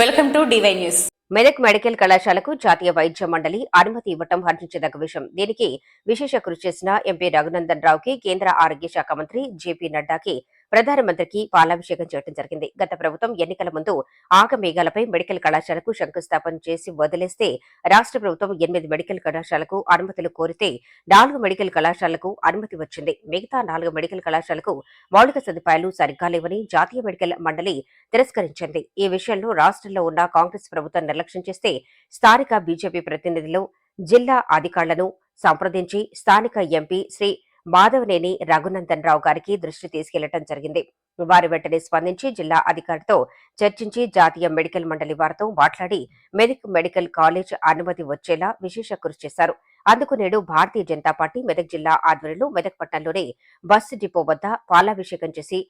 Welcome to DY news. Medak medical కళాశాలకు జాతీయ వైద్య మండలి అనుమతి ఇవ్వటం హర్షించదగ్గ విషయం. దీనికి విశేష కృషి చేసిన ఎంపీ రఘునందన్ రావుకి కేంద్ర ఆరోగ్య శాఖ మంత్రి జేపీ నడ్డాకి ప్రధానమంత్రికి పాలాభిషేకం చేయడం జరిగింది. గత ప్రభుత్వం ఎన్నికల ముందు ఆగమేఘాలపై మెడికల్ కళాశాలకు శంకుస్థాపన చేసి వదిలేస్తే రాష్ట్ర ప్రభుత్వం ఎనిమిది మెడికల్ కళాశాలకు అనుమతులు కోరితే నాలుగు మెడికల్ కళాశాలకు అనుమతి వచ్చింది. మిగతా నాలుగు మెడికల్ కళాశాలకు మౌలిక సదుపాయాలు సరిగ్గా లేవని జాతీయ మెడికల్ మండలి తిరస్కరించింది. ఈ విషయంలో రాష్ట్రంలో ఉన్న కాంగ్రెస్ ప్రభుత్వం నిర్లక్ష్యం చేస్తే స్థానిక బీజేపీ ప్రతినిధులు జిల్లా అధికారులను సంప్రదించి స్థానిక ఎంపీ శ్రీ మాధవనేని రఘునందన్ రావు గారికి దృష్టి తీసుకెళ్ళడం జరిగింది. వారి వెంటనే స్పందించి జిల్లా అధికారితో చర్చించి జాతీయ మెడికల్ మండలి వారితో మాట్లాడి మెదక్ మెడికల్ కాలేజ్ అనుమతి వచ్చేలా విశేష కృషి చేశారు. అందుకు నేడు భారతీయ జనతా పార్టీ మెదక్ జిల్లా ఆధ్వర్యంలో మెదక్ పట్టణంలోని బస్సు డిపో వద్ద పాలాభిషేకం చేసి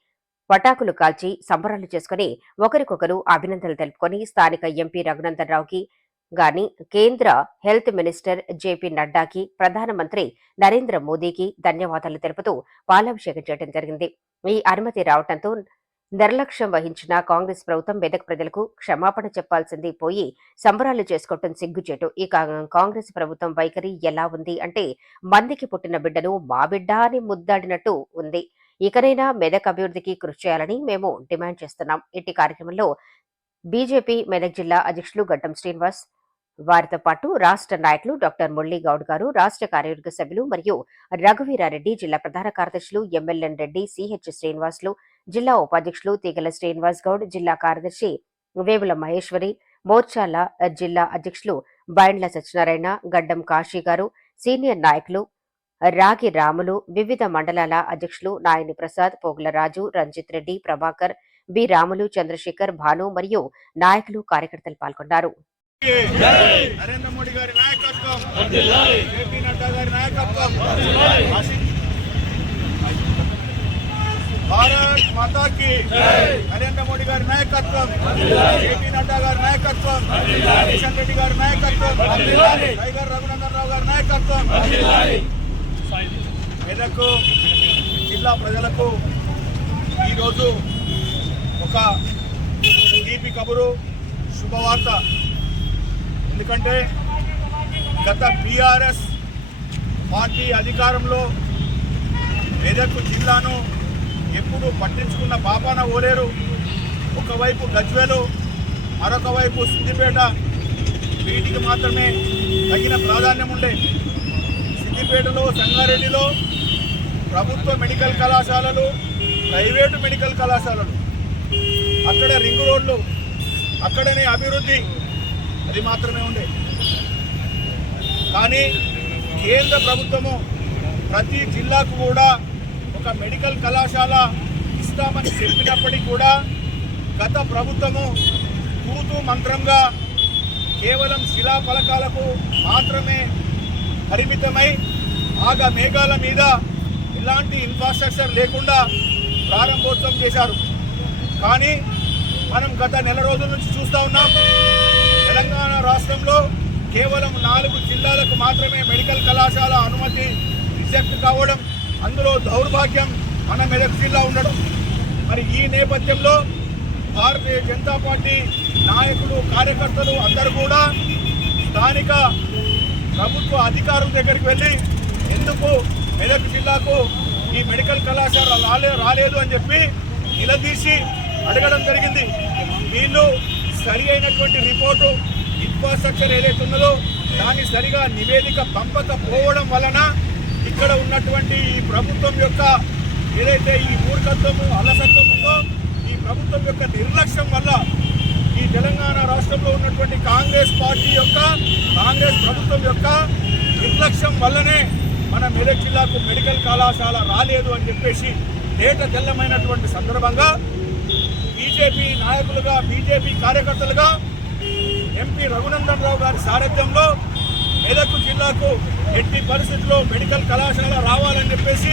పటాకులు కాల్చి సంబరాలు చేసుకుని ఒకరికొకరు అభినందనలు తెలుపుకొని స్థానిక ఎంపీ రఘునందన్ రావుకి గాని కేంద్ర హెల్త్ మినిస్టర్ జేపీ నడ్డాకి ప్రధానమంత్రి నరేంద్ర మోదీకి ధన్యవాదాలు తెలుపుతూ పాలాభిషేకం చేయడం జరిగింది. ఈ అనుమతి రావడంతో నిర్లక్ష్యం వహించిన కాంగ్రెస్ ప్రభుత్వం మెదక్ ప్రజలకు క్షమాపణ చెప్పాల్సింది పోయి సంబరాలు చేసుకోవటం సిగ్గుచేటు. ఈ కాంగ్రెస్ ప్రభుత్వం వైఖరి ఎలా ఉంది అంటే మందికి పుట్టిన బిడ్డను మా బిడ్డ అని ముద్దాడినట్టు ఉంది. ఇకనైనా మెదక్ అభివృద్ధికి కృషి చేయాలని మేము డిమాండ్ చేస్తున్నాం. ఇట్టి కార్యక్రమంలో బీజేపీ మెదక్ జిల్లా అధ్యక్షులు గడ్డం శ్రీనివాస్ వారితో పాటు రాష్ట్ర నాయకులు డాక్టర్ మురళీగౌడ్ గారు రాష్ట్ర కార్యవర్గ సభ్యులు మరియు రఘువీరారెడ్డి జిల్లా ప్రధాన కార్యదర్శులు ఎమ్మెల్యన్ రెడ్డి సిహెచ్ శ్రీనివాసులు జిల్లా ఉపాధ్యక్షులు తీగల శ్రీనివాస్ గౌడ్ జిల్లా కార్యదర్శి వేముల మహేశ్వరి మోర్చాల జిల్లా అధ్యక్షులు బైండ్ల సత్యనారాయణ గడ్డం కాశీ గారు సీనియర్ నాయకులు రాగి రాములు వివిధ మండలాల అధ్యక్షులు నాయని ప్రసాద్ పోగుల రాజు రంజిత్ రెడ్డి ప్రభాకర్ బి రాములు చంద్రశేఖర్ భాను మరియు నాయకులు కార్యకర్తలు పాల్గొన్నారు. నరేంద్ర మోడీ గారి నాయకత్వం ఏపీ నడ్డా గారి నాయకత్వం భారత్ మాతాకి నరేంద్ర మోడీ గారి నాయకత్వం ఏపీ నడ్డా గారి నాయకత్వం కిషన్ రెడ్డి గారి నాయకత్వం టైగర్ రఘునందన్ రావు గారి నాయకత్వం. మెదకు జిల్లా ప్రజలకు ఈరోజు ఒక తీపి కబురు శుభవార్త. ఎందుకంటే గత బీఆర్ఎస్ పార్టీ అధికారంలో మెదక్ జిల్లాను ఎప్పుడు పట్టించుకున్న పాపాన ఓలేరు ఒకవైపు గజ్వేలు మరొక వైపు సిద్దిపేట వీటికి మాత్రమే తగిన ప్రాధాన్యం ఉండే. సిద్దిపేటలో సంగారెడ్డిలో ప్రభుత్వ మెడికల్ కళాశాలలు ప్రైవేటు మెడికల్ కళాశాలలు. అక్కడ రింగ్ రోడ్లు అక్కడనే అభివృద్ధి అది మాత్రమే ఉండే. కానీ కేంద్ర ప్రభుత్వము ప్రతి జిల్లాకు కూడా ఒక మెడికల్ కళాశాల ఇస్తామని చెప్పినప్పటికీ కూడా గత ప్రభుత్వము తూతూ మంత్రంగా కేవలం శిలా ఫలకాలకు మాత్రమే పరిమితమై ఆగ మేఘాల మీద ఎలాంటి ఇన్ఫ్రాస్ట్రక్చర్ లేకుండా ప్రారంభోత్సవం చేశారు. కానీ మనం గత నెల రోజుల నుంచి చూస్తూ ఉన్నాం. తెలంగాణ రాష్ట్రంలో కేవలం నాలుగు జిల్లాలకు మాత్రమే మెడికల్ కళాశాల అనుమతి రిజెక్ట్ కావడం అందులో దౌర్భాగ్యం మన మెదక్ జిల్లా ఉండడం. మరి ఈ నేపథ్యంలో భారతీయ జనతా పార్టీ నాయకులు కార్యకర్తలు అందరూ కూడా స్థానిక ప్రభుత్వ అధికారుల దగ్గరికి వెళ్ళి ఎందుకు మెదక్ జిల్లాకు ఈ మెడికల్ కళాశాల రాలే రాలేదు? అని చెప్పి నిలదీసి అడగడం జరిగింది. వీళ్ళు సరి అయినటువంటి రిపోర్టు ఇన్ఫ్రాస్ట్రక్చర్ ఏదైతే ఉన్నదో దాన్ని సరిగా నివేదిక పంపకపోవడం వలన ఇక్కడ ఉన్నటువంటి ఈ ప్రభుత్వం యొక్క ఏదైతే ఈ మూర్ఖత్వము అలసత్వం ఉందో ఈ ప్రభుత్వం యొక్క నిర్లక్ష్యం వల్ల ఈ తెలంగాణ రాష్ట్రంలో ఉన్నటువంటి కాంగ్రెస్ పార్టీ యొక్క కాంగ్రెస్ ప్రభుత్వం యొక్క నిర్లక్ష్యం వల్లనే మన మెదక్ జిల్లాకు మెడికల్ కళాశాల రాలేదు అని చెప్పేసి తేట తెల్లమైనటువంటి సందర్భంగా బీజేపీ నాయకులుగా బీజేపీ కార్యకర్తలుగా ఎంపీ రఘునందన్ రావు గారి సారథ్యంలో మెదక్ జిల్లాకు ఎట్టి పరిస్థితుల్లో మెడికల్ కళాశాల రావాలని చెప్పేసి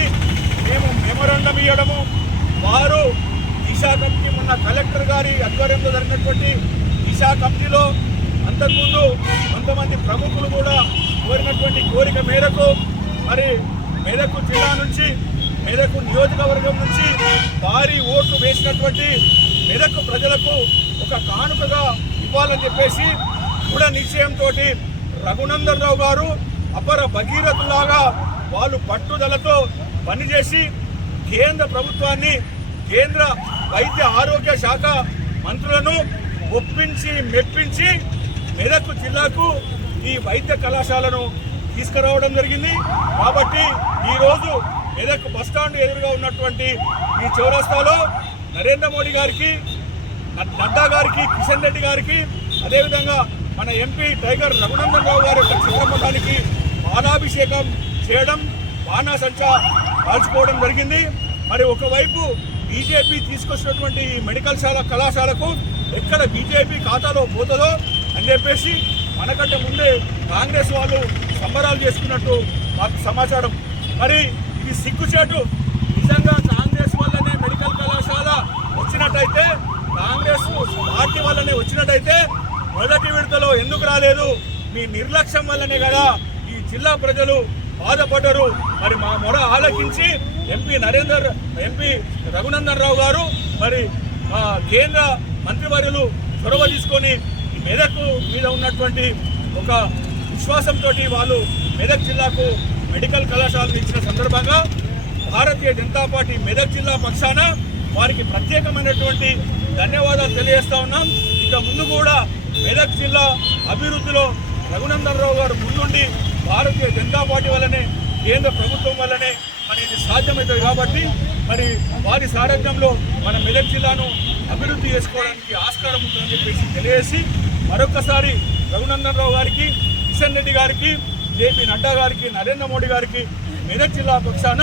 మేము మెమోరాండం ఇవ్వడము వారు దిశా కమిటీ మొన్న కలెక్టర్ గారి ఆధ్వర్యంలో జరిగినటువంటి దిశా కమిటీలో అంతకుముందు కొంతమంది ప్రముఖులు కూడా కోరినటువంటి కోరిక మేరకు మరి మెదక్ జిల్లా నుంచి మెదక్ నియోజకవర్గం నుంచి భారీ ఓట్లు వేసినటువంటి మెదక్ ప్రజలకు ఒక కానుకగా ఇవ్వాలని చెప్పేసి కూడా నిశ్చయంతో రఘునందన్ రావు గారు అపర భగీరథులాగా వాళ్ళు పట్టుదలతో పనిచేసి కేంద్ర ప్రభుత్వాన్ని కేంద్ర వైద్య ఆరోగ్య శాఖ మంత్రులను ఒప్పించి మెప్పించి మెదక్ జిల్లాకు ఈ వైద్య కళాశాలను తీసుకురావడం జరిగింది. కాబట్టి ఈరోజు మెదక్ బస్టాండ్ ఎదురుగా ఉన్నటువంటి ఈ చౌరస్తాలో నరేంద్ర మోడీ గారికి నడ్డా గారికి కిషన్ రెడ్డి గారికి అదేవిధంగా మన ఎంపీ టైగర్ రఘునందన్ రావు గారి యొక్క చిత్రపటానికి పాలాభిషేకం చేయడం బాణాసంచా కాల్చుకోవడం జరిగింది. మరి ఒకవైపు బీజేపీ తీసుకొచ్చినటువంటి మెడికల్ శాల కళాశాలకు ఎక్కడ బీజేపీ ఖాతాలో పోతుందో అని చెప్పేసి మనకంటే ముందే కాంగ్రెస్ వాళ్ళు సంబరాలు చేసుకున్నట్టు మాకు సమాచారం. మరి ఇది సిగ్గుచేటు. నిజంగా కాంగ్రెస్ వల్లనే మెడికల్ కళాశాల వచ్చినట్టయితే కాంగ్రెస్ పార్టీ వల్లనే వచ్చినట్టయితే వార్తలో ఎందుకు రాలేదు? మీ నిర్లక్ష్యం వల్లనే కదా ఈ జిల్లా ప్రజలు బాధపడ్డరు. మరి మా మొర ఆలకించి ఎంపీ నరేందర్ ఎంపీ రఘునందన్ రావు గారు మరి మా కేంద్ర మంత్రివర్యులు చొరవ తీసుకొని ఈ మెదక్ మీద ఉన్నటువంటి ఒక విశ్వాసంతో వాళ్ళు మెదక్ జిల్లాకు మెడికల్ కళాశాలను ఇచ్చిన సందర్భంగా భారతీయ జనతా పార్టీ మెదక్ జిల్లా పక్షాన వారికి ప్రత్యేకమైనటువంటి ధన్యవాదాలు తెలియజేస్తా ఉన్నాం. ఇక ముందు కూడా మెదక్ జిల్లా అభివృద్ధిలో రఘునందన్ రావు గారు ముందుండి భారతీయ జనతా పార్టీ వల్లనే కేంద్ర ప్రభుత్వం వల్లనే మరి ఇది సాధ్యమవుతుంది కాబట్టి మరి వారి సారథ్యంలో మన మెదక్ జిల్లాను అభివృద్ధి చేసుకోవడానికి ఆస్కారం ఉంటుందని చెప్పేసి తెలియజేసి మరొకసారి రఘునందన్ రావు గారికి కిషన్ రెడ్డి గారికి జేపీ నడ్డా గారికి నరేంద్ర మోడీ గారికి మెదక్ జిల్లా పక్షాన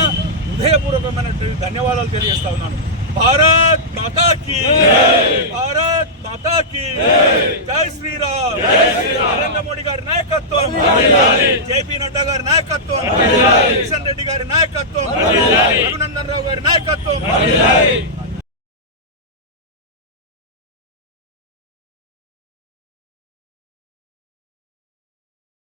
హృదయపూర్వకమైనటువంటి ధన్యవాదాలు తెలియజేస్తా ఉన్నాను. భారత్ మాతా की। భారత్ మాతా की। జై శ్రీరామ్ నరేంద్ర మోడీ గారి నాయకత్వం జేపీ నడ్డా గారి నాయకత్వం కిషన్ రెడ్డి గారి నాయకత్వం రఘునందన్ రావు గారి నాయకత్వం